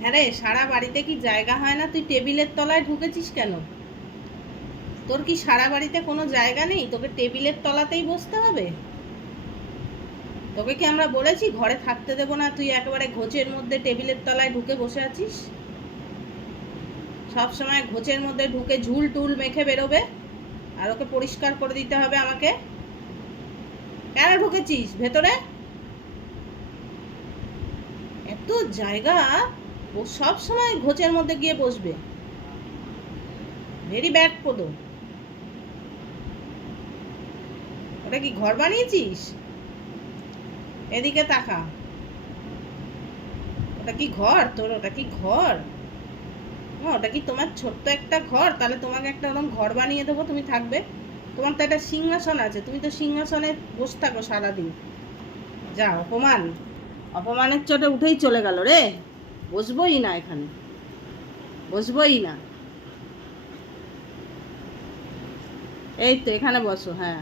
হ্যাঁ রে, সারা বাড়িতে কি জায়গা হয় না? তুই টেবিলের তলায় ঢুকেছিস কেন? তোর কি সারা বাড়িতে কোনো জায়গা নেই? তোকে টেবিলের তলাতেই বসতে হবে? তোকে কি আমরা বলেছি, ঘরে থাকতে দেবো না, তুই একেবারে ঘোচের মধ্যে টেবিলের তলায় ঢুকে বসে আছিস? সব সময় ঘোচের মধ্যে ঢুকে ঝুল টুল মেখে বেরোবে, আর ওকে পরিষ্কার করে দিতে হবে আমাকে? কেন ঢুকেছিস ভেতরে? এত জায়গা? ও সব সময় ঘোচের মধ্যে গিয়ে বসবে। ভেরি ব্যাড পোদো। ওটা কি ঘর বানিয়েছিস? এদিকে তাকা। ওটা কি ঘর তোর? ওটা কি ঘর? ওটা কি তোমার ছোট্ট একটা ঘর? তাহলে তোমাকে একটা ওরকম ঘর বানিয়ে দেবো, তুমি থাকবে। তোমার তো একটা সিংহাসন আছে, তুমি তো সিংহাসনে বসে থাকো সারাদিন। যা, অপমান। অপমানের চোটে উঠেই চলে গেল রে। বসবোই না এখানে। বসবই না। এই তো এখানে বসো হ্যাঁ।